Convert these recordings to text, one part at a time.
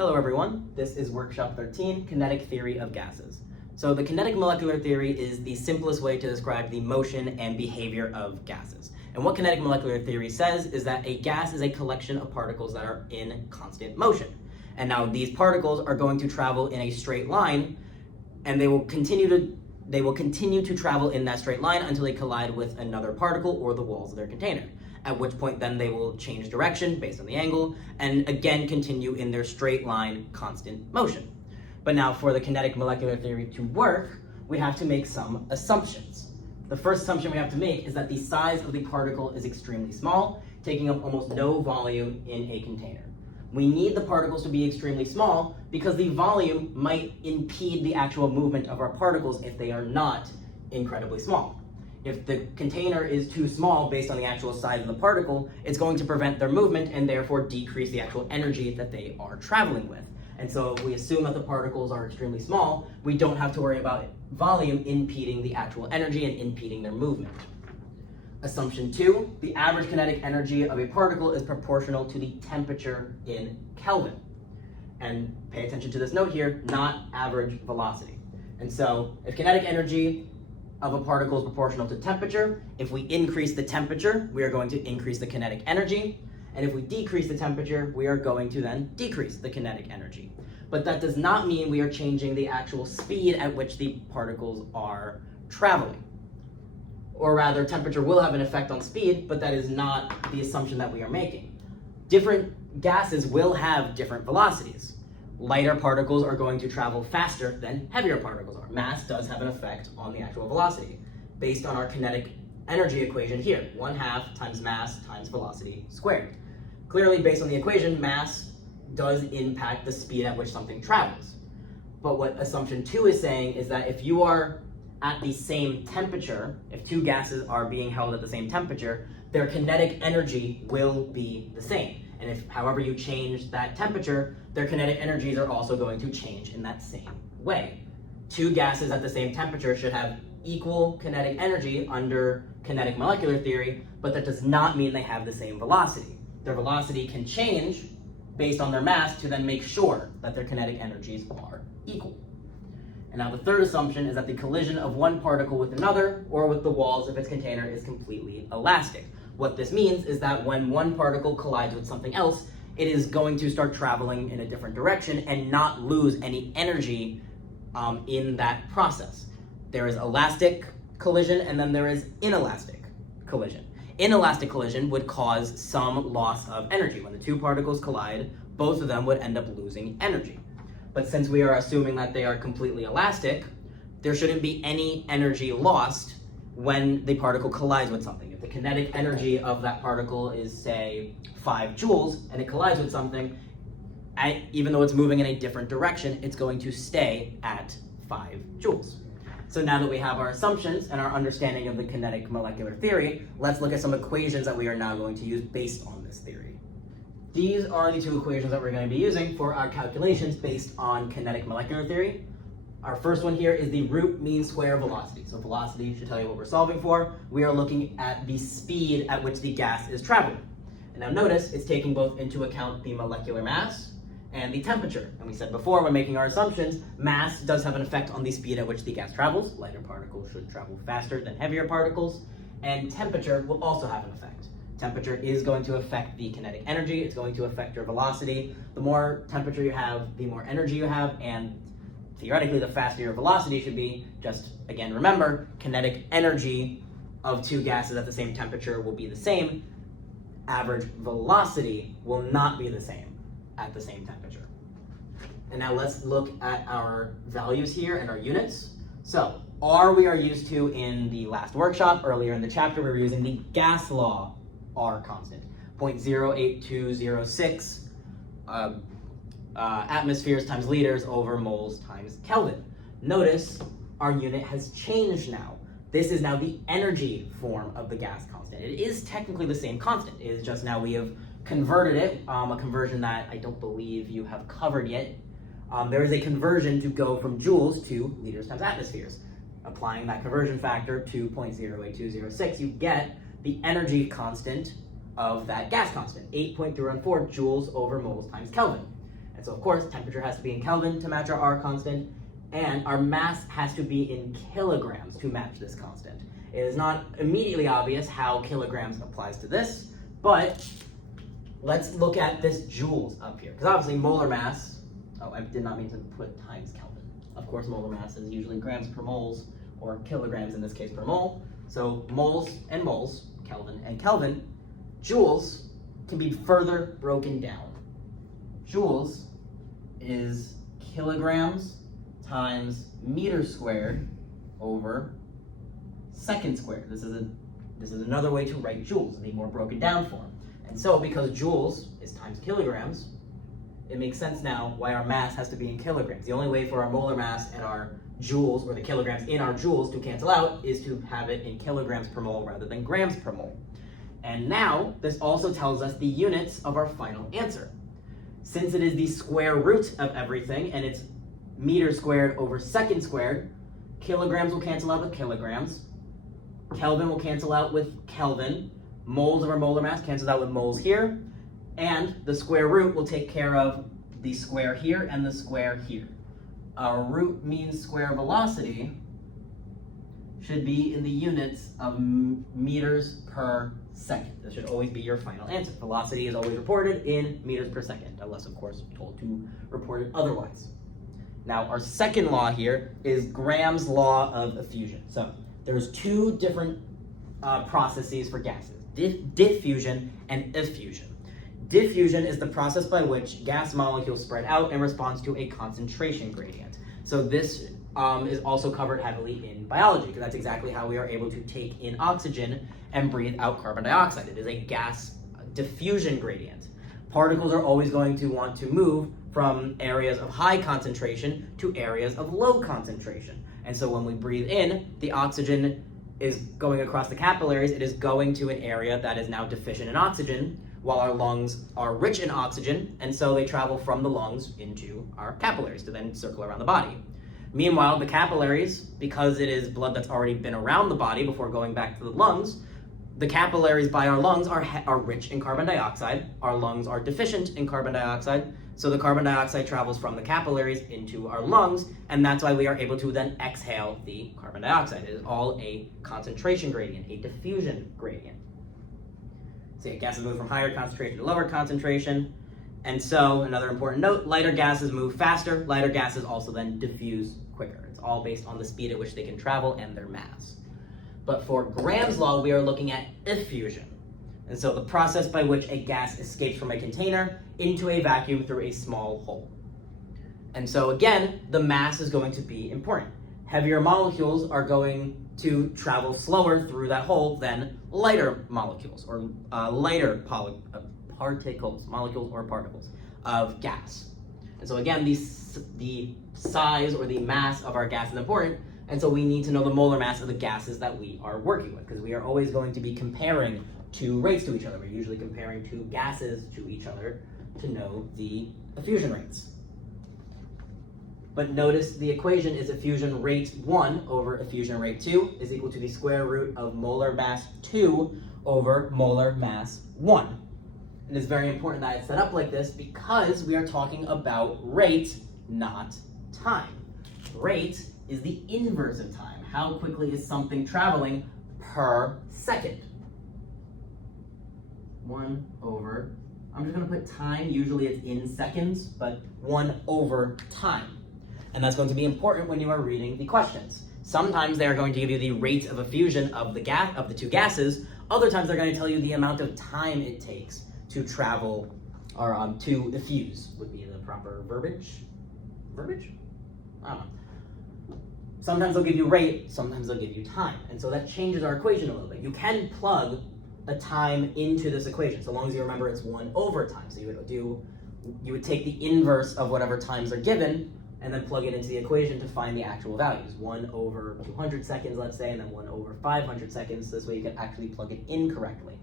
Hello everyone, this is Workshop 13, Kinetic Theory of Gases. So the kinetic molecular theory is the simplest way to describe the motion and behavior of gases. And what kinetic molecular theory says is that a gas is a collection of particles that are in constant motion. And now these particles are going to travel in a straight line, and they will continue to travel in that straight line until they collide with another particle or the walls of their container. At which point then they will change direction based on the angle and again continue in their straight line constant motion. But now for the kinetic molecular theory to work, we have to make some assumptions. The first assumption we have to make is that the size of the particle is extremely small, taking up almost no volume in a container. We need the particles to be extremely small because the volume might impede the actual movement of our particles if they are not incredibly small. If the container is too small based on the actual size of the particle, it's going to prevent their movement and therefore decrease the actual energy that they are traveling with. And so if we assume that the particles are extremely small, we don't have to worry about volume impeding the actual energy and impeding their movement. Assumption 2, the average kinetic energy of a particle is proportional to the temperature in Kelvin. And pay attention to this note here, not average velocity. And so if kinetic energy of a particle is proportional to temperature, if we increase the temperature, we are going to increase the kinetic energy. And if we decrease the temperature, we are going to then decrease the kinetic energy. But that does not mean we are changing the actual speed at which the particles are traveling. Or rather, temperature will have an effect on speed, but that is not the assumption that we are making. Different gases will have different velocities. Lighter particles are going to travel faster than heavier particles are. Mass does have an effect on the actual velocity, based on our kinetic energy equation here, 1/2 times mass times velocity squared. Clearly, based on the equation, mass does impact the speed at which something travels. But what assumption 2 is saying is that if you are at the same temperature, if two gases are being held at the same temperature, their kinetic energy will be the same. And if, however you change that temperature, their kinetic energies are also going to change in that same way. Two gases at the same temperature should have equal kinetic energy under kinetic molecular theory, but that does not mean they have the same velocity. Their velocity can change based on their mass to then make sure that their kinetic energies are equal. And now the third assumption is that the collision of one particle with another, or with the walls of its container, is completely elastic. What this means is that when one particle collides with something else, it is going to start traveling in a different direction and not lose any energy in that process. There is elastic collision and then there is inelastic collision. Inelastic collision would cause some loss of energy. When the two particles collide, both of them would end up losing energy. But since we are assuming that they are completely elastic, there shouldn't be any energy lost when the particle collides with something. If the kinetic energy of that particle is, say, 5 joules, and it collides with something, even though it's moving in a different direction, it's going to stay at 5 joules. So now that we have our assumptions and our understanding of the kinetic molecular theory, let's look at some equations that we are now going to use based on this theory. These are the two equations that we're going to be using for our calculations based on kinetic molecular theory. Our first one here is the root mean square velocity. So velocity should tell you what we're solving for. We are looking at the speed at which the gas is traveling. And now notice it's taking both into account the molecular mass and the temperature. And we said before when making our assumptions, mass does have an effect on the speed at which the gas travels. Lighter particles should travel faster than heavier particles. And temperature will also have an effect. Temperature is going to affect the kinetic energy. It's going to affect your velocity. The more temperature you have, the more energy you have, and theoretically, the faster your velocity should be. Just, again, remember, kinetic energy of two gases at the same temperature will be the same. Average velocity will not be the same at the same temperature. And now let's look at our values here and our units. So, R we are used to in the last workshop. Earlier in the chapter, we were using the gas law R constant, 0.08206. Atmospheres times liters over moles times Kelvin. Notice our unit has changed now. This is now the energy form of the gas constant. It is technically the same constant. It is just now we have converted it, a conversion that I don't believe you have covered yet. There is a conversion to go from joules to liters times atmospheres. Applying that conversion factor to 0.08206, you get the energy constant of that gas constant, 8.314 joules over moles times Kelvin. And so of course, temperature has to be in Kelvin to match our R constant, and our mass has to be in kilograms to match this constant. It is not immediately obvious how kilograms applies to this, but let's look at this joules up here. Because obviously molar mass, oh, I did not mean to put times Kelvin. Of course, molar mass is usually grams per moles, or kilograms in this case per mole. So moles, Kelvin and Kelvin, joules can be further broken down. Joules is kilograms times meter squared over second squared. This is another way to write joules in a more broken down form. And so because joules is times kilograms, it makes sense now why our mass has to be in kilograms. The only way for our molar mass and our joules, or the kilograms in our joules, to cancel out is to have it in kilograms per mole rather than grams per mole. And now this also tells us the units of our final answer. Since it is the square root of everything and it's meter squared over second squared, kilograms will cancel out with kilograms, Kelvin will cancel out with Kelvin, moles of our molar mass cancels out with moles here, and the square root will take care of the square here and the square here. Our root mean square velocity should be in the units of meters per second. This should always be your final answer. Velocity is always reported in meters per second, unless of course told to report it otherwise. Now our second law here is Graham's law of effusion. So there's two different processes for gases, diffusion and effusion. Diffusion is the process by which gas molecules spread out in response to a concentration gradient. So this is also covered heavily in biology, because that's exactly how we are able to take in oxygen and breathe out carbon dioxide. It is a gas diffusion gradient. Particles are always going to want to move from areas of high concentration to areas of low concentration. And so when we breathe in, the oxygen is going across the capillaries. It is going to an area that is now deficient in oxygen, while our lungs are rich in oxygen, and so they travel from the lungs into our capillaries to then circle around the body. Meanwhile, the capillaries, because it is blood that's already been around the body before going back to the lungs, the capillaries by our lungs are rich in carbon dioxide. Our lungs are deficient in carbon dioxide, so the carbon dioxide travels from the capillaries into our lungs, and that's why we are able to then exhale the carbon dioxide. It is all a concentration gradient, a diffusion gradient. So yeah, gases move from higher concentration to lower concentration. And so, another important note, lighter gases move faster. Lighter gases also then diffuse quicker. It's all based on the speed at which they can travel and their mass. But for Graham's law, we are looking at effusion. And so the process by which a gas escapes from a container into a vacuum through a small hole. And so again, the mass is going to be important. Heavier molecules are going to travel slower through that hole than lighter molecules, or lighter particles, molecules or particles of gas. And so again, the size or the mass of our gas is important, and so we need to know the molar mass of the gases that we are working with, because we are always going to be comparing two rates to each other. We're usually comparing two gases to each other to know the effusion rates. But notice the equation is effusion rate 1 over effusion rate 2 is equal to the square root of molar mass 2 over molar mass 1. And it's very important that it's set up like this because we are talking about rate, not time. Rate is the inverse of time. How quickly is something traveling per second? 1 over, I'm just going to put time, usually it's in seconds, but 1 over time. And that's going to be important when you are reading the questions. Sometimes they are going to give you the rate of effusion of the two gases. Other times they're going to tell you the amount of time it takes to travel, or to effuse would be the proper verbiage. Verbiage? I don't know. Sometimes they'll give you rate, sometimes they'll give you time. And so that changes our equation a little bit. You can plug a time into this equation, so long as you remember it's 1 over time. So you would take the inverse of whatever times are given, and then plug it into the equation to find the actual values. 1 over 200 seconds, let's say, and then 1 over 500 seconds. This way you can actually plug it in correctly.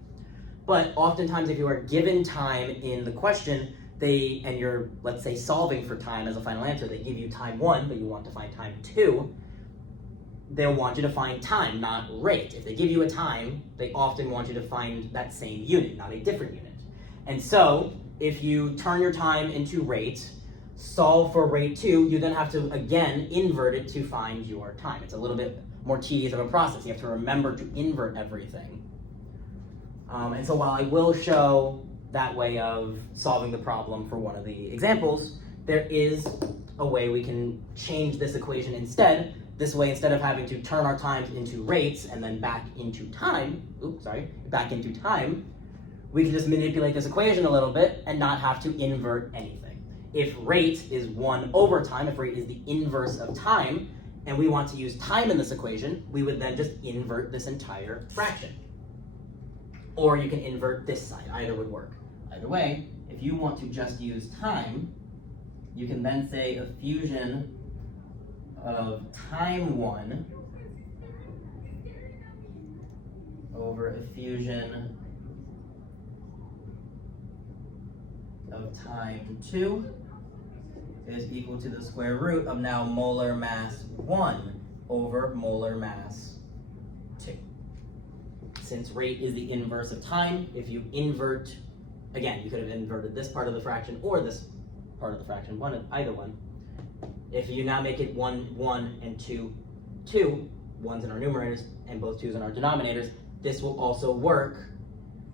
But oftentimes if you are given time in the question, and you're, let's say, solving for time as a final answer, they give you time 1, but you want to find time 2, they'll want you to find time, not rate. If they give you a time, they often want you to find that same unit, not a different unit. And so if you turn your time into rate, solve for rate 2, you then have to, again, invert it to find your time. It's a little bit more tedious of a process. You have to remember to invert everything. And so while I will show that way of solving the problem for one of the examples, there is a way we can change this equation instead. This way, instead of having to turn our times into rates and then back into time, we can just manipulate this equation a little bit and not have to invert anything. If rate is 1 over time, if rate is the inverse of time, and we want to use time in this equation, we would then just invert this entire fraction. Or you can invert this side, either would work. Either way, if you want to just use time, you can then say a fusion of time 1 over a fusion of time 2 is equal to the square root of now molar mass 1 over molar mass 2. Since rate is the inverse of time, if you invert, again, you could have inverted this part of the fraction or this part of the fraction, either one. If you now make it 1, 1, and 2, 2, 1's in our numerators and both 2's in our denominators, this will also work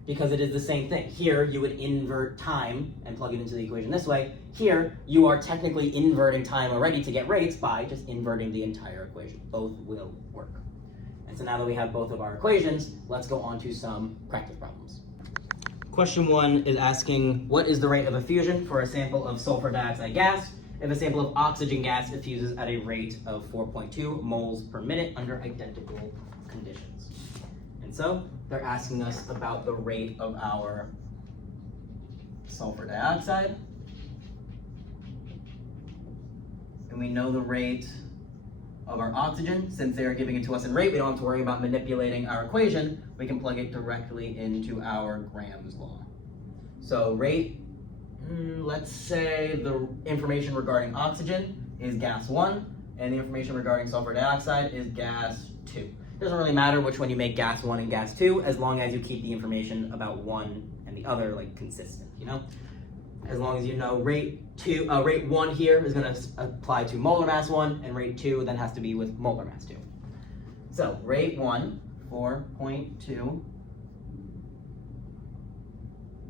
because it is the same thing. Here, you would invert time and plug it into the equation this way. Here, you are technically inverting time already to get rates by just inverting the entire equation. Both will work. And so now that we have both of our equations, let's go on to some practice problems. Question 1 is asking, what is the rate of effusion for a sample of sulfur dioxide gas if a sample of oxygen gas effuses at a rate of 4.2 moles per minute under identical conditions? And so they're asking us about the rate of our sulfur dioxide. And we know the rate of our oxygen. Since they are giving it to us in rate, we don't have to worry about manipulating our equation. We can plug it directly into our Graham's law. So rate, let's say the information regarding oxygen is gas 1, and the information regarding sulfur dioxide is gas 2. It doesn't really matter which one you make gas 1 and gas 2, as long as you keep the information about one and the other like consistent, you know? As long as you know rate 1 here is going to apply to molar mass 1, and rate 2 then has to be with molar mass 2. So rate 1, 4.2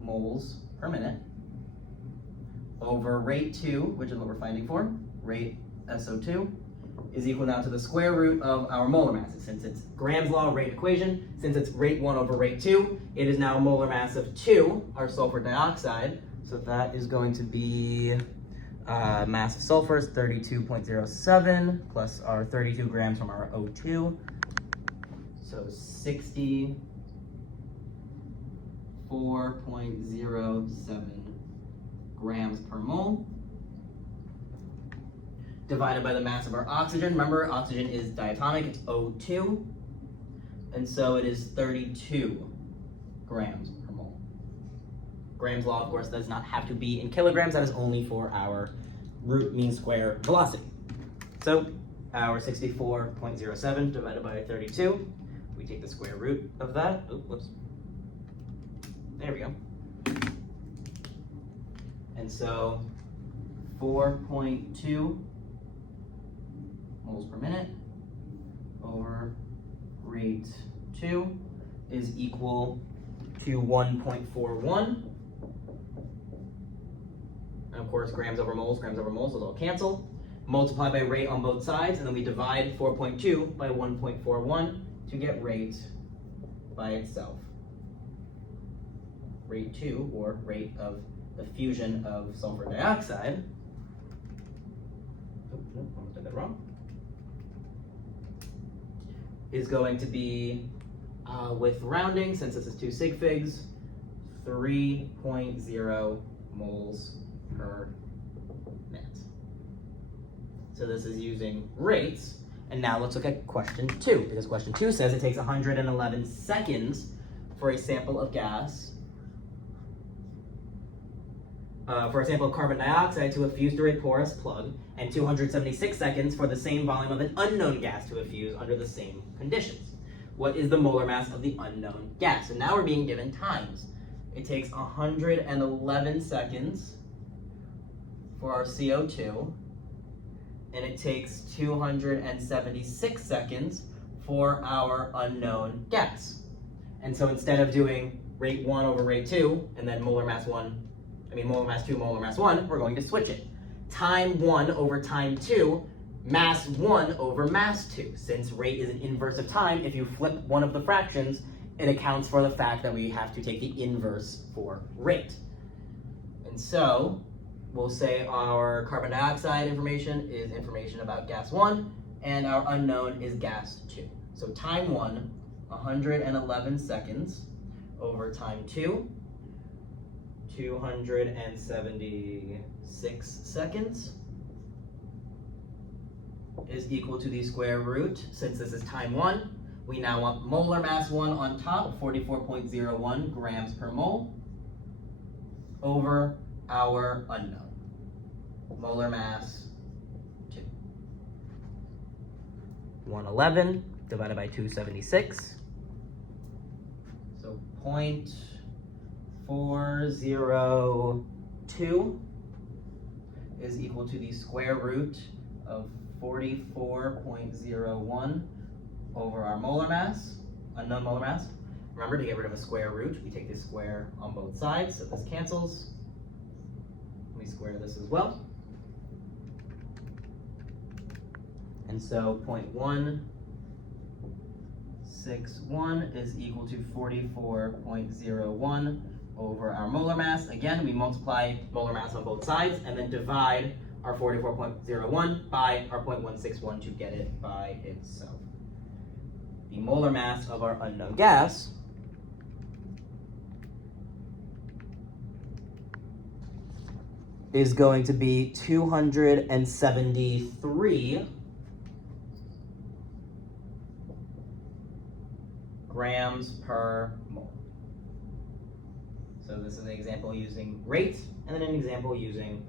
moles per minute, over rate 2, which is what we're finding for, rate SO2, is equal now to the square root of our molar masses. Since it's Graham's law rate equation, since it's rate 1 over rate 2, it is now molar mass of 2, our sulfur dioxide. So that is going to be mass of sulfur is 32.07 plus our 32 grams from our O2. So 64.07 grams per mole divided by the mass of our oxygen. Remember, oxygen is diatomic, it's O2. And so it is 32 grams per mole. Graham's law, of course, does not have to be in kilograms. That is only for our root mean square velocity. So our 64.07 divided by 32, we take the square root of that. Oh, whoops. There we go. And so 4.2 moles per minute over rate 2 is equal to 1.41. And of course, grams over moles, those all cancel. Multiply by rate on both sides, and then we divide 4.2 by 1.41 to get rate by itself. Rate 2, or rate of the fusion of sulfur dioxide. Oh, no, I did that wrong. Is going to be, with rounding, since this is 2 sig figs, 3.0 moles per minute. So this is using rates. And now let's look at question 2, because question 2 says it takes 111 seconds for a sample of gas, for a sample of carbon dioxide to effuse through a porous plug, and 276 seconds for the same volume of an unknown gas to effuse under the same conditions. What is the molar mass of the unknown gas? So now we're being given times. It takes 111 seconds for our CO2, and it takes 276 seconds for our unknown gas. And so instead of doing rate 1 over rate 2, and then molar mass 2, molar mass 1, we're going to switch it. Time 1 over time 2, mass 1 over mass 2. Since rate is an inverse of time, if you flip one of the fractions, it accounts for the fact that we have to take the inverse for rate. And so we'll say our carbon dioxide information is information about gas 1, and our unknown is gas 2. So time 1, 111 seconds, over time 2, 276 seconds, is equal to the square root. Since this is time 1, we now want molar mass 1 on top, 44.01 grams per mole, over our unknown, molar mass 2. 111 divided by 276, so 0.402 is equal to the square root of 44.01 over our molar mass, unknown molar mass. Remember, to get rid of a square root, we take the square on both sides, so this cancels. Let me square this as well. And so 0.161 is equal to 44.01 over our molar mass. Again, we multiply molar mass on both sides and then divide our 44.01 by our 0.161 to get it by itself. The molar mass of our unknown gas is going to be 273 grams per mole. So this is an example using rate, and then an example using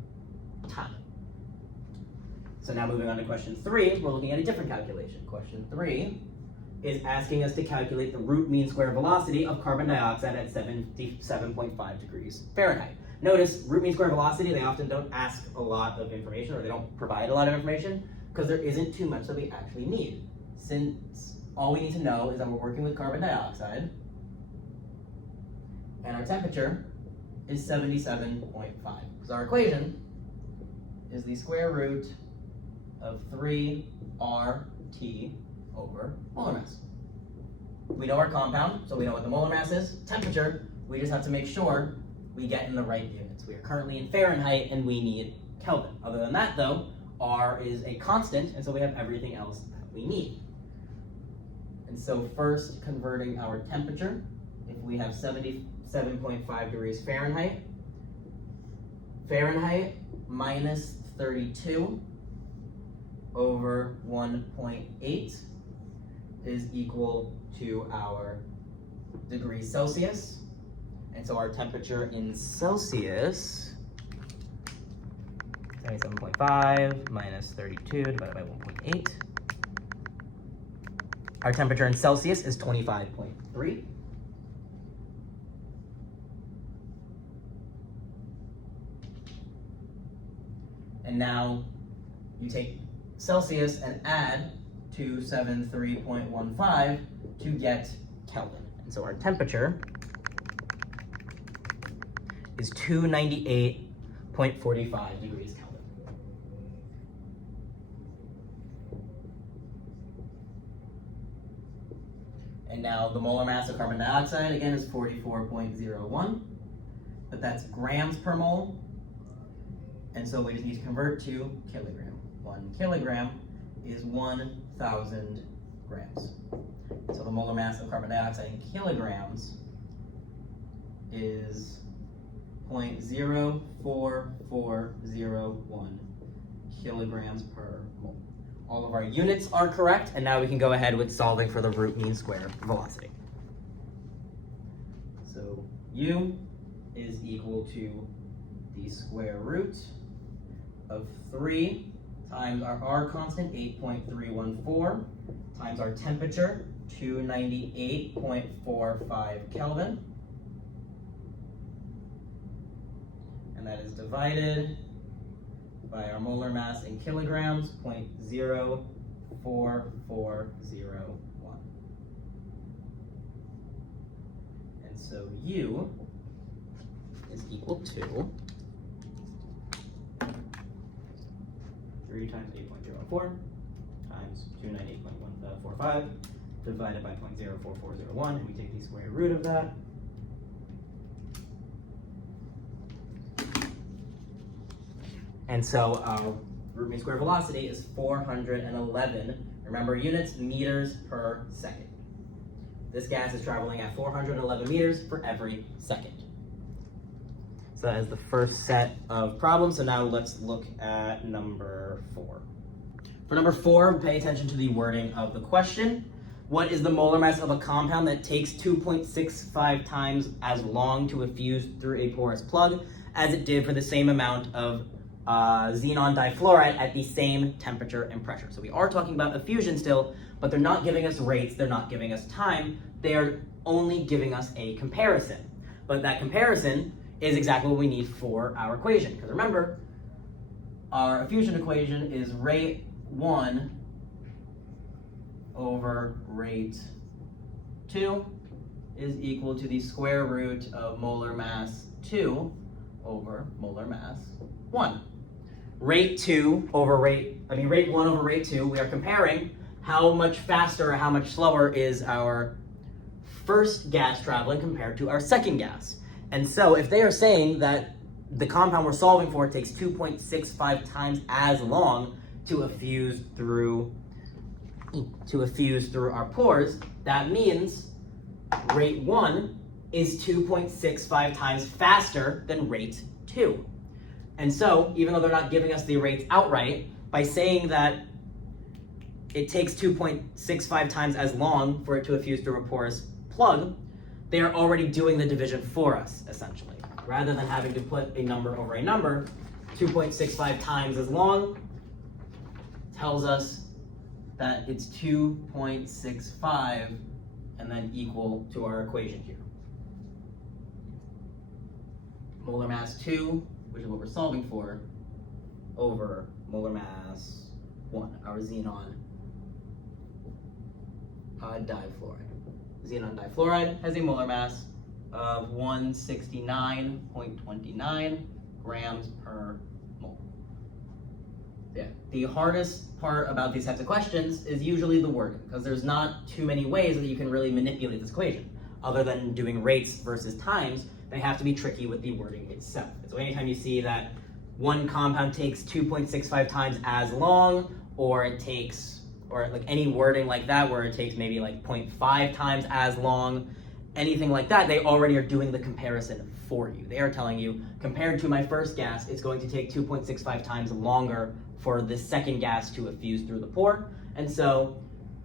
time. So now moving on to question 3, we're looking at a different calculation. Question 3 is asking us to calculate the root mean square velocity of carbon dioxide at 77.5 degrees Fahrenheit. Notice, root mean square velocity, they often don't ask a lot of information, or they don't provide a lot of information, because there isn't too much that we actually need. Since all we need to know is that we're working with carbon dioxide, and our temperature is 77.5. Because our equation is the square root of 3RT over molar mass. We know our compound, so we know what the molar mass is. Temperature, we just have to make sure we get in the right units. We are currently in Fahrenheit, and we need Kelvin. Other than that, though, R is a constant, and so we have everything else that we need. And so first, converting our temperature, if we have 77.5 degrees Fahrenheit, minus 32 over 1.8 is equal to our degrees Celsius. And so our temperature in Celsius, 77.5 minus 32 divided by 1.8. Our temperature in Celsius is 25.3. And now you take Celsius and add 273.15 to get Kelvin. And so our temperature is 298.45 degrees Kelvin. And now the molar mass of carbon dioxide, again, is 44.01, but that's grams per mole. And so we just need to convert to kilogram. 1 kilogram is 1,000 grams. So the molar mass of carbon dioxide in kilograms is 0.04401 kilograms per mole. All of our units are correct, and now we can go ahead with solving for the root mean square velocity. So U is equal to the square root of 3 times our R constant, 8.314, times our temperature, 298.45 Kelvin. And that is divided by our molar mass in kilograms, 0.04401. And so U is equal to 3 times 8.04 times 298.145 divided by 0.04401, and we take the square root of that. And so our root mean square velocity is 411. Remember, units, meters per second. This gas is traveling at 411 meters for every second. So that is the first set of problems. So now let's look at number 4. For number 4, pay attention to the wording of the question. What is the molar mass of a compound that takes 2.65 times as long to effuse through a porous plug as it did for the same amount of xenon difluoride at the same temperature and pressure? So we are talking about effusion still, but they're not giving us rates, they're not giving us time, they are only giving us a comparison. But that comparison is exactly what we need for our equation. Because remember, our effusion equation is rate 1 over rate 2 is equal to the square root of molar mass 2 over molar mass 1. Rate 1 over rate 2, we are comparing how much faster or how much slower is our first gas traveling compared to our second gas. And so if they are saying that the compound we're solving for takes 2.65 times as long to effuse through our pores, that means rate 1 is 2.65 times faster than rate 2. And so, even though they're not giving us the rates outright, by saying that it takes 2.65 times as long for it to effuse through a porous plug, they are already doing the division for us, essentially. Rather than having to put a number over a number, 2.65 times as long tells us that it's 2.65 and then equal to our equation here. Molar mass 2, which is what we're solving for, over molar mass 1, our xenon difluoride. Xenon difluoride has a molar mass of 169.29 grams per mole. Yeah, the hardest part about these types of questions is usually the wording, because there's not too many ways that you can really manipulate this equation. Other than doing rates versus times, they have to be tricky with the wording itself. So anytime you see that one compound takes 2.65 times as long, or like any wording like that where it takes maybe like 0.5 times as long, anything like that, they already are doing the comparison for you. They are telling you, compared to my first gas, it's going to take 2.65 times longer for the second gas to effuse through the pore. And so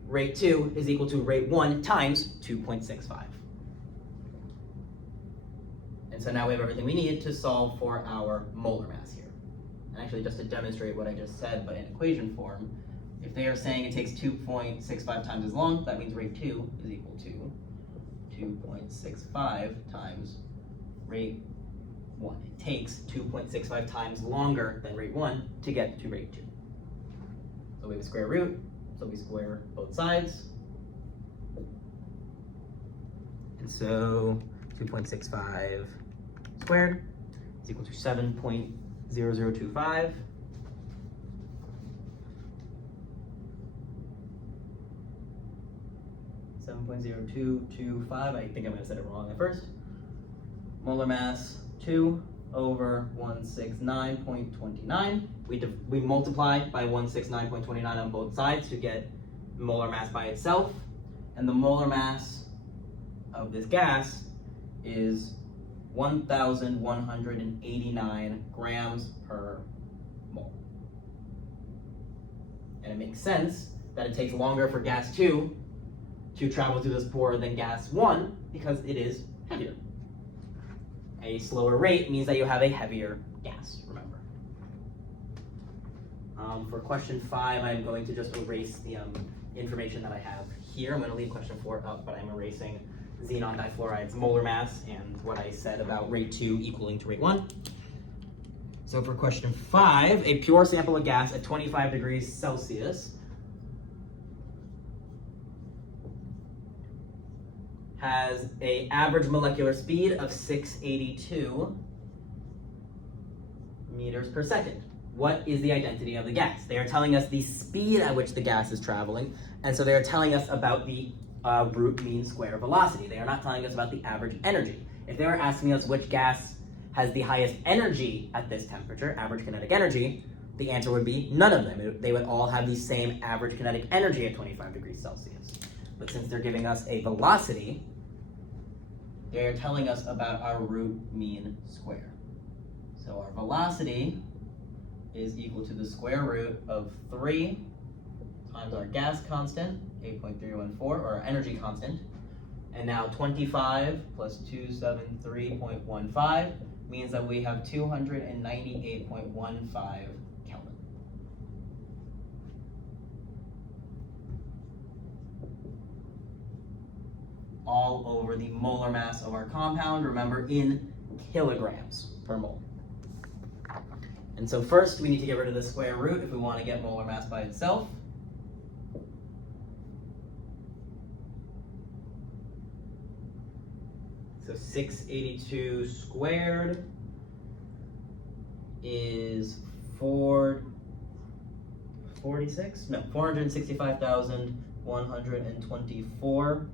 rate 2 is equal to rate 1 times 2.65. And so now we have everything we need to solve for our molar mass here. And actually, just to demonstrate what I just said, but in equation form, if they are saying it takes 2.65 times as long, that means rate 2 is equal to 2.65 times rate 1. It takes 2.65 times longer than rate 1 to get to rate 2. So we have a square root, so we square both sides. And so 2.65 squared is equal to 7.0025. I think I might have said it wrong at first. Molar mass 2 over 169.29. We multiply by 169.29 on both sides to get molar mass by itself. And the molar mass of this gas is 1,189 grams per mole. And it makes sense that it takes longer for gas 2 to travel through this pore than gas 1 because it is heavier. A slower rate means that you have a heavier gas, remember. For question 5, I'm going to just erase the information that I have here. I'm going to leave question 4 up, but I'm erasing xenon difluoride's molar mass and what I said about rate 2 equaling to rate 1. So for question 5, a pure sample of gas at 25 degrees Celsius has an average molecular speed of 682 meters per second. What is the identity of the gas? They are telling us the speed at which the gas is traveling, and so they are telling us about the root mean square velocity. They are not telling us about the average energy. If they were asking us which gas has the highest energy at this temperature, average kinetic energy, the answer would be none of them. They would all have the same average kinetic energy at 25 degrees Celsius. But since they're giving us a velocity, they're telling us about our root mean square. So our velocity is equal to the square root of 3 times our gas constant, 8.314, or our energy constant. And now 25 plus 273.15 means that we have 298.15 Kelvin. All over the molar mass of our compound, remember, in kilograms per mole. And so first we need to get rid of the square root if we want to get molar mass by itself. So 682 squared is 465,124.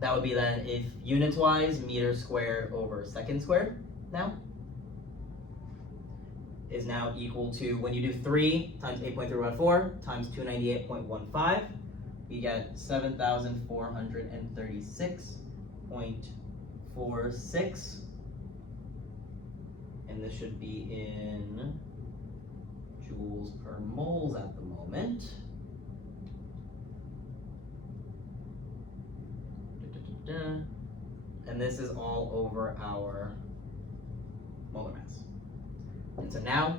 That would be then, if units-wise, meters squared over seconds squared now is now equal to, when you do 3 times 8.314 times 298.15, you get 7,436.46, and this should be in joules per moles at the moment. And this is all over our molar mass. And so now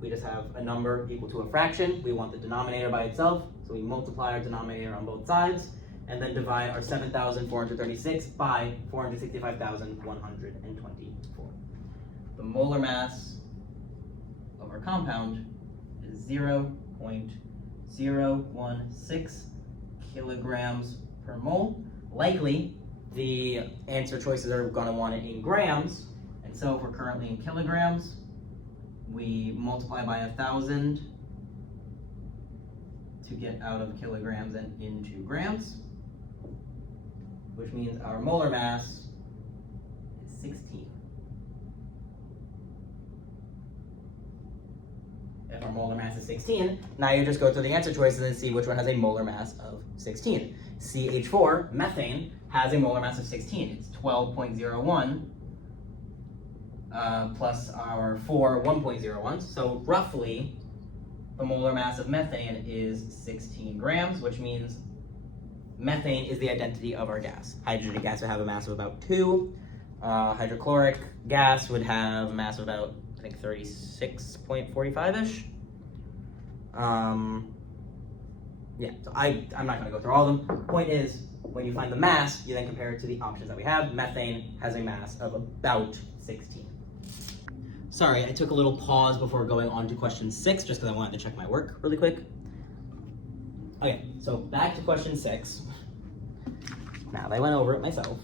we just have a number equal to a fraction. We want the denominator by itself, so we multiply our denominator on both sides and then divide our 7,436 by 465,124. The molar mass of our compound is 0.016 kilograms per mole. Likely, the answer choices are going to want it in grams, and so if we're currently in kilograms, we multiply by 1,000 to get out of kilograms and into grams, which means our molar mass is 16. If our molar mass is 16, now you just go through the answer choices and see which one has a molar mass of 16. CH4, methane, has a molar mass of 16. It's 12.01 plus our 4, 1.01. So roughly, the molar mass of methane is 16 grams, which means methane is the identity of our gas. Hydrogen gas would have a mass of about 2. Hydrochloric gas would have a mass of about, I think, 36.45-ish. Yeah, so I'm not going to go through all of them. Point is, when you find the mass, you then compare it to the options that we have. Methane has a mass of about 16. Sorry, I took a little pause before going on to question 6, just because I wanted to check my work really quick. Okay, so back to question 6. Now that I went over it myself.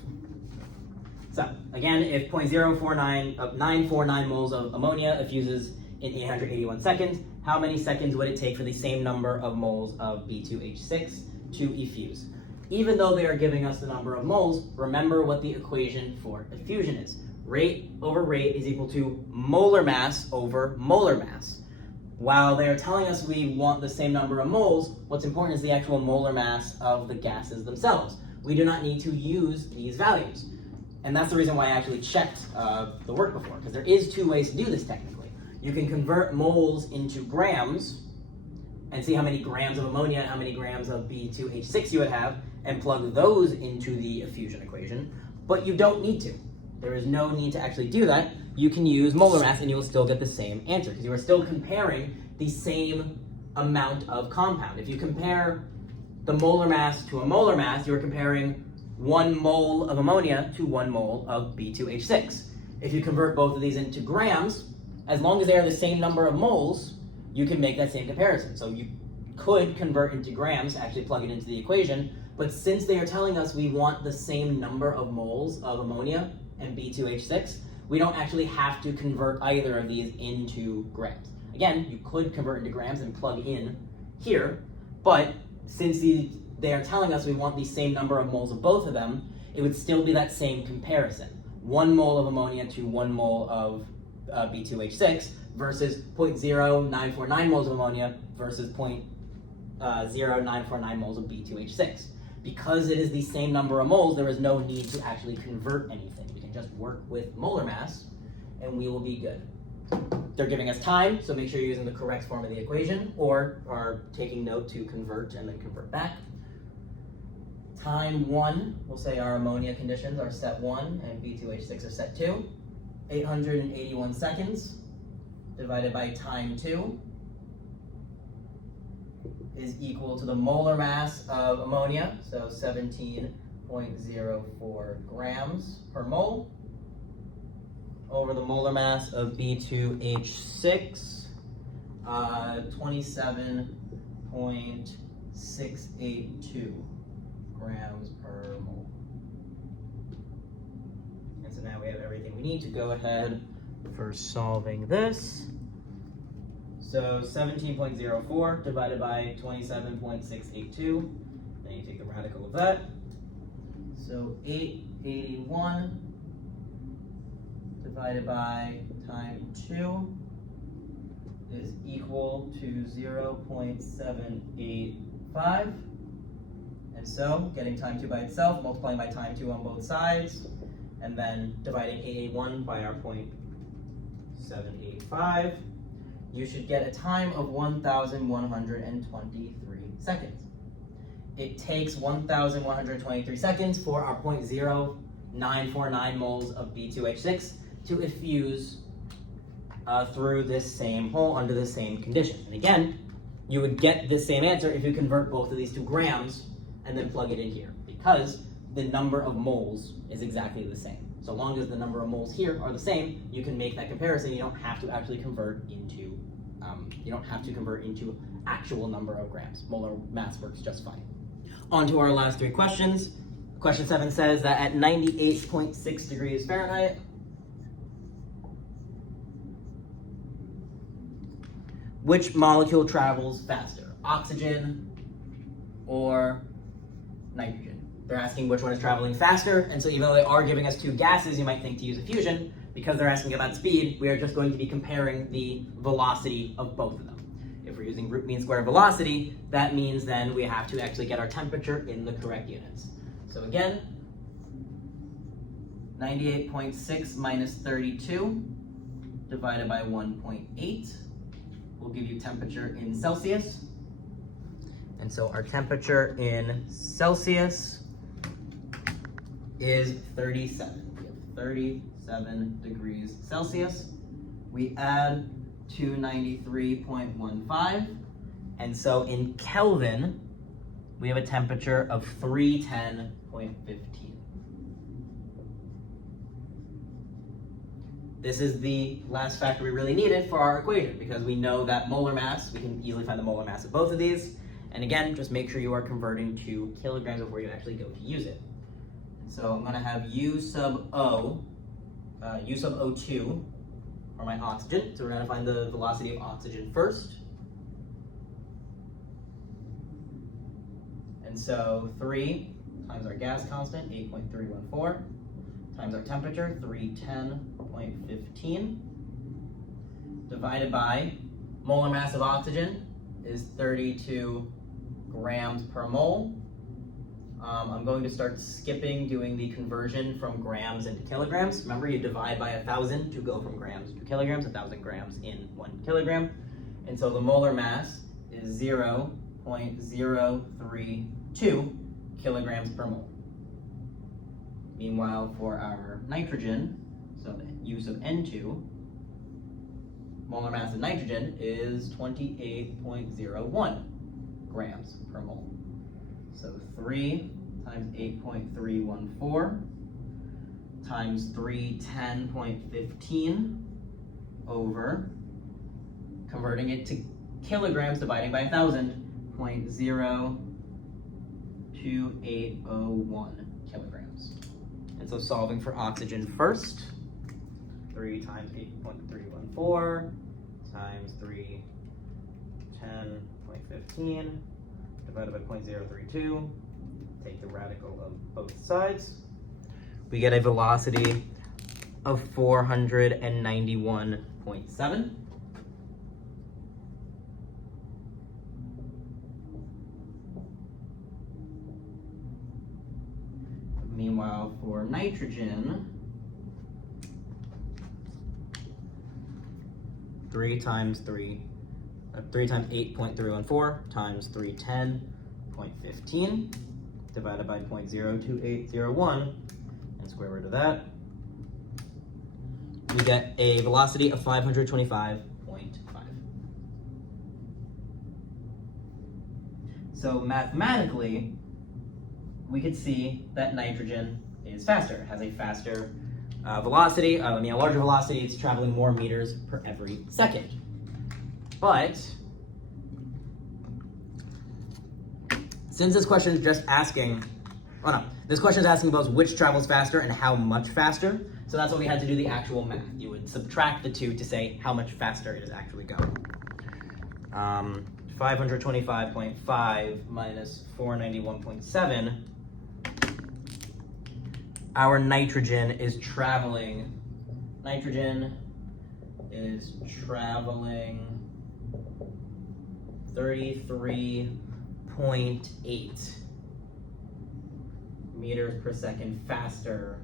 So, again, if 949 moles of ammonia effuses in 881 seconds, how many seconds would it take for the same number of moles of B2H6 to effuse? Even though they are giving us the number of moles, remember what the equation for effusion is. Rate over rate is equal to molar mass over molar mass. While they are telling us we want the same number of moles, what's important is the actual molar mass of the gases themselves. We do not need to use these values. And that's the reason why I actually checked the work before, because there is 2 ways to do this technically. You can convert moles into grams and see how many grams of ammonia and how many grams of B2H6 you would have, and plug those into the effusion equation, but you don't need to. There is no need to actually do that. You can use molar mass and you will still get the same answer, because you are still comparing the same amount of compound. If you compare the molar mass to a molar mass, you are comparing 1 mole of ammonia to 1 mole of B2H6. If you convert both of these into grams, as long as they are the same number of moles, you can make that same comparison. So you could convert into grams, actually plug it into the equation, but since they are telling us we want the same number of moles of ammonia and B2H6, we don't actually have to convert either of these into grams. Again, you could convert into grams and plug in here, but since they are telling us we want the same number of moles of both of them, it would still be that same comparison. 1 mole of ammonia to 1 mole of B2H6 versus 0.0949 moles of ammonia versus 0.0949 moles of B2H6. Because it is the same number of moles, there is no need to actually convert anything. We can just work with molar mass and we will be good. They're giving us time, so make sure you're using the correct form of the equation or are taking note to convert and then convert back. Time 1, we'll say our ammonia conditions are set 1 and B2H6 are set 2. 881 seconds divided by time 2 is equal to the molar mass of ammonia, so 17.04 grams per mole, over the molar mass of B2H6, 27.682 grams per mole. And so now we have everything we need to go ahead for solving this. So 17.04 divided by 27.682, then you take the radical of that. So 881 divided by time 2 is equal to 0.785. And so getting time 2 by itself, multiplying by time 2 on both sides, and then dividing 881 by our 0.785, you should get a time of 1,123 seconds. It takes 1,123 seconds for our 0.0949 moles of B2H6 to effuse through this same hole under the same condition. And again, you would get the same answer if you convert both of these to grams and then plug it in here, because the number of moles is exactly the same. So long as the number of moles here are the same, you can make that comparison. You don't have to actually convert into actual number of grams. Molar mass works just fine. On to our last 3 questions. Question 7 says that at 98.6 degrees Fahrenheit, which molecule travels faster, oxygen or nitrogen? They're asking which one is traveling faster, and so even though they are giving us 2 gases, you might think to use a fusion. Because they're asking about speed, we are just going to be comparing the velocity of both of them. If we're using root mean square velocity, that means then we have to actually get our temperature in the correct units. So again, 98.6 minus 32 divided by 1.8 will give you temperature in Celsius. And so our temperature in Celsius is 37. We have 37 degrees Celsius. We add 293.15, and so in Kelvin, we have a temperature of 310.15. This is the last factor we really needed for our equation, because we know that molar mass, we can easily find the molar mass of both of these. And again, just make sure you are converting to kilograms before you actually go to use it. So I'm gonna have U sub O2 for my oxygen. So we're gonna find the velocity of oxygen first. And so 3 times our gas constant, 8.314, times our temperature, 310.15, divided by molar mass of oxygen is 32 grams per mole. I'm going to start skipping doing the conversion from grams into kilograms. Remember, you divide by 1,000 to go from grams to kilograms, 1,000 grams in 1 kilogram. And so the molar mass is 0.032 kilograms per mole. Meanwhile, for our nitrogen, so the use of N2, molar mass of nitrogen is 28.01 grams per mole. So 3 times 8.314 times 310.15 over, converting it to kilograms, dividing by 1,000, 0.02801 kilograms. And so solving for oxygen first, 3 times 8.314 times 310.15 divided by 0.032. Take the radical of both sides. We get a velocity of 491.7. Meanwhile, for nitrogen, 3 times 8.314 times 310.15 divided by 0.02801 and square root of that. We get a velocity of 525.5. So mathematically, we could see that nitrogen is faster. It has a faster velocity, a larger velocity. It's traveling more meters per every second. But since this question is just asking, this question is asking about which travels faster and how much faster. So that's what we had to do the actual math. You would subtract the two to say how much faster it is actually going. 525.5 minus 491.7. Our nitrogen is traveling 33.8 meters per second faster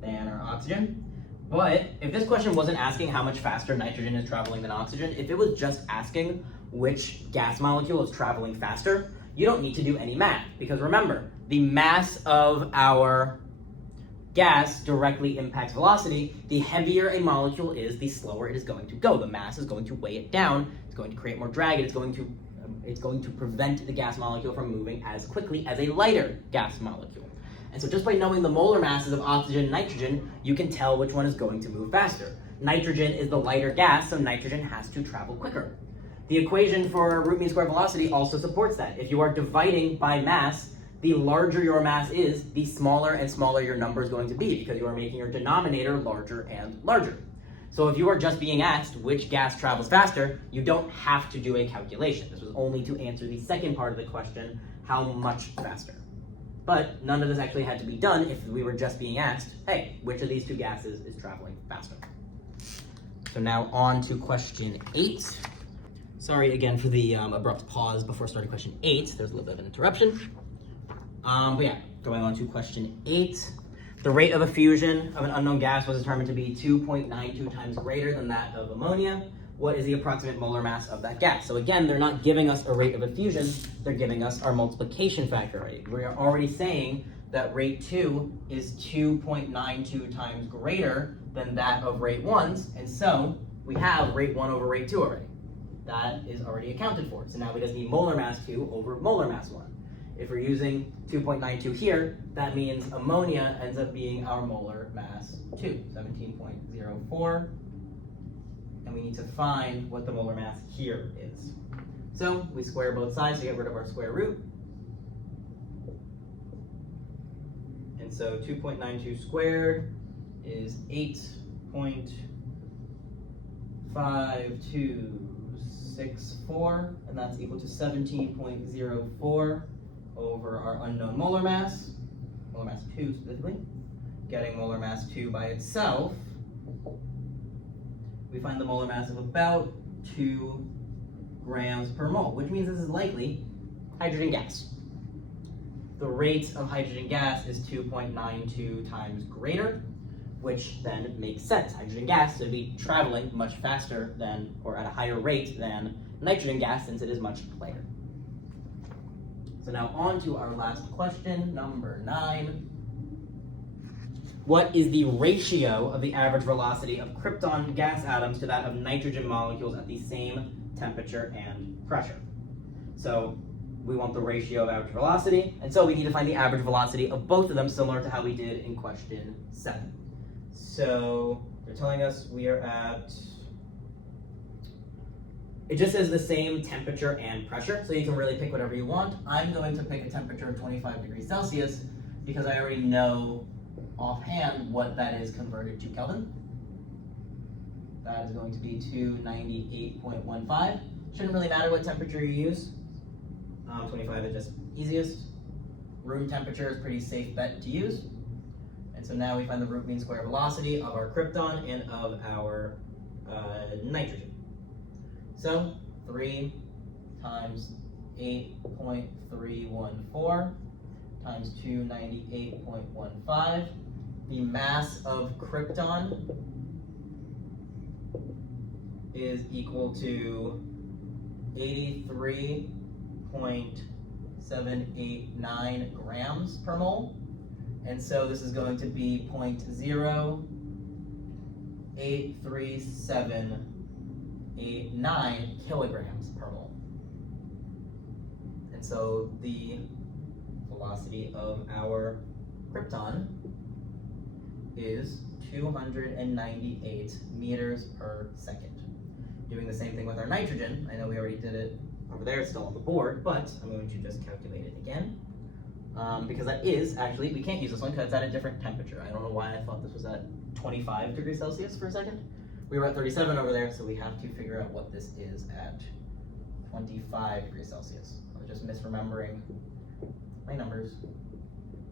than our oxygen. But if this question wasn't asking how much faster nitrogen is traveling than oxygen, if it was just asking which gas molecule is traveling faster, you don't need to do any math, because remember, the mass of our gas directly impacts velocity. The heavier a molecule is, the slower it is going to go. The mass is going to weigh it down. It's going to create more drag, and it's going to prevent the gas molecule from moving as quickly as a lighter gas molecule. And so just by knowing the molar masses of oxygen and nitrogen, you can tell which one is going to move faster. Nitrogen is the lighter gas, so nitrogen has to travel quicker. The equation for root mean square velocity also supports that. If you are dividing by mass, the larger your mass is, the smaller and smaller your number is going to be, because you are making your denominator larger and larger. So if you are just being asked which gas travels faster, you don't have to do a calculation. This was only to answer the second part of the question, how much faster. But none of this actually had to be done if we were just being asked, hey, which of these two gases is traveling faster? So now on to question 8. Sorry again for the abrupt pause before starting question 8. There's a little bit of an interruption. But yeah, going on to question 8. The rate of effusion of an unknown gas was determined to be 2.92 times greater than that of ammonia. What is the approximate molar mass of that gas? So again, they're not giving us a rate of effusion, they're giving us our multiplication factor rate. We are already saying that rate 2 is 2.92 times greater than that of rate 1's, and so we have rate 1 over rate 2 already. That is already accounted for. So now we just need molar mass 2 over molar mass 1. If we're using 2.92 here, that means ammonia ends up being our molar mass 2, 17.04. And we need to find what the molar mass here is. So we square both sides to get rid of our square root. And so 2.92 squared is 8.5264, and that's equal to 17.04 over our unknown molar mass 2 specifically. Getting molar mass 2 by itself, we find the molar mass of about 2 grams per mole, which means this is likely hydrogen gas. The rate of hydrogen gas is 2.92 times greater, which then makes sense. Hydrogen gas should be traveling much faster than, or at a higher rate than nitrogen gas, since it is much lighter. So now on to our last question, number 9. What is the ratio of the average velocity of krypton gas atoms to that of nitrogen molecules at the same temperature and pressure? So we want the ratio of average velocity, and so we need to find the average velocity of both of them, similar to how we did in question 7. So They're telling us we are at, it just says the same temperature and pressure, so you can really pick whatever you want. I'm going to pick a temperature of 25 degrees Celsius because I already know offhand what that is converted to Kelvin. That is going to be 298.15. Shouldn't really matter what temperature you use. 25 is just easiest. Room temperature is pretty safe bet to use. And so now we find the root mean square velocity of our krypton and of our nitrogen. So 3 times 8.314 times 298.15. The mass of krypton is equal to 83.789 grams per mole. And so this is going to be 0.083789 kilograms per mole. And so the velocity of our krypton is 298 meters per second. Doing the same thing with our nitrogen. I know we already did it over there, it's still on the board, but I'm going to just calculate it again. Because that is actually, we can't use this one because it's at a different temperature. I don't know why I thought this was at 25 degrees Celsius for a second. We were at 37 over there, so we have to figure out what this is at 25 degrees Celsius. I'm just misremembering my numbers.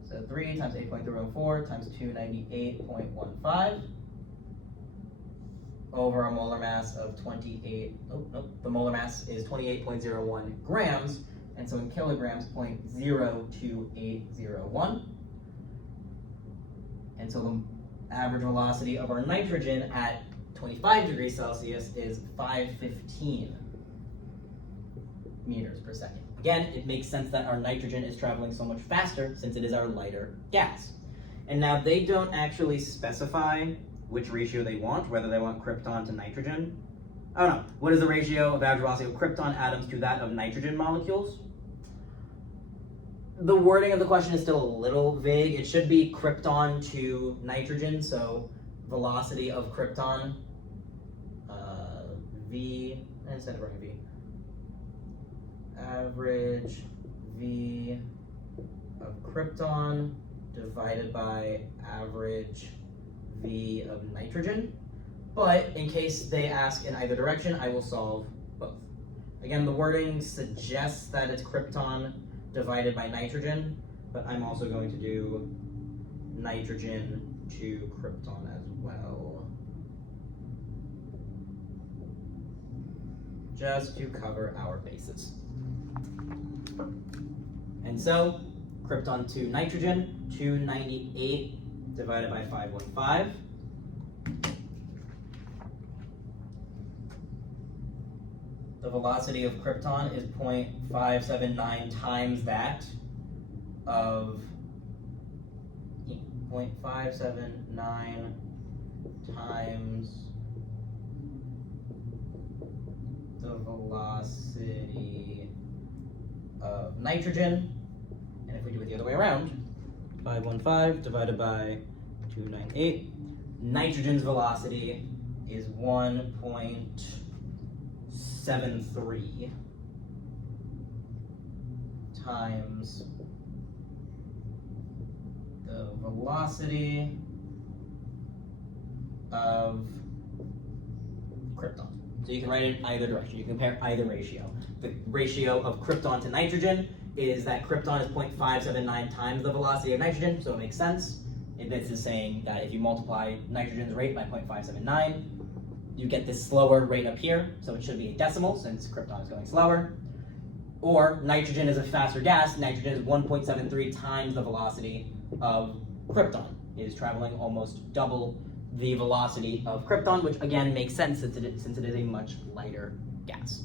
So 3 times 8.314 times 298.15 over a molar mass of the molar mass is 28.01 grams, and so in kilograms, 0.02801. And so the average velocity of our nitrogen at 25 degrees Celsius is 515 meters per second. Again, it makes sense that our nitrogen is traveling so much faster since it is our lighter gas. And now they don't actually specify which ratio they want, whether they want krypton to nitrogen. Oh no, what is the ratio of average velocity of krypton atoms to that of nitrogen molecules? The wording of the question is still a little vague. It should be krypton to nitrogen, so velocity of krypton, V, instead of writing V, average V of krypton divided by average V of nitrogen. But in case they ask in either direction, I will solve both. Again, the wording suggests that it's krypton divided by nitrogen, but I'm also going to do nitrogen to krypton as well, just to cover our bases. And so, krypton to nitrogen, 298 divided by 515. The velocity of krypton is 0.579 times that of 0.579 times the velocity of nitrogen. And if we do it the other way around, 515 divided by 298, nitrogen's velocity is 1.73 times the velocity of krypton. So you can write it either direction. You can compare either ratio. The ratio of krypton to nitrogen is that krypton is 0.579 times the velocity of nitrogen, so it makes sense. This is saying that if you multiply nitrogen's rate by 0.579, you get this slower rate up here, so it should be a decimal since krypton is going slower. Or nitrogen is a faster gas. Nitrogen is 1.73 times the velocity of krypton. It is traveling almost double the velocity of krypton, which again makes sense since it is a much lighter gas.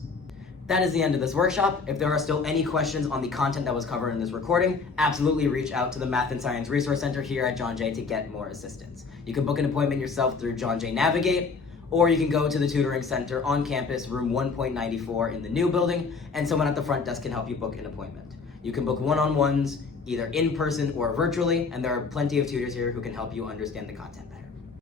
That is the end of this workshop. If there are still any questions on the content that was covered in this recording, absolutely reach out to the Math and Science Resource Center here at John Jay to get more assistance. You can book an appointment yourself through John Jay Navigate, or you can go to the tutoring center on campus, room 1.94 in the new building, and someone at the front desk can help you book an appointment. You can book one-on-ones either in person or virtually, and there are plenty of tutors here who can help you understand the content better.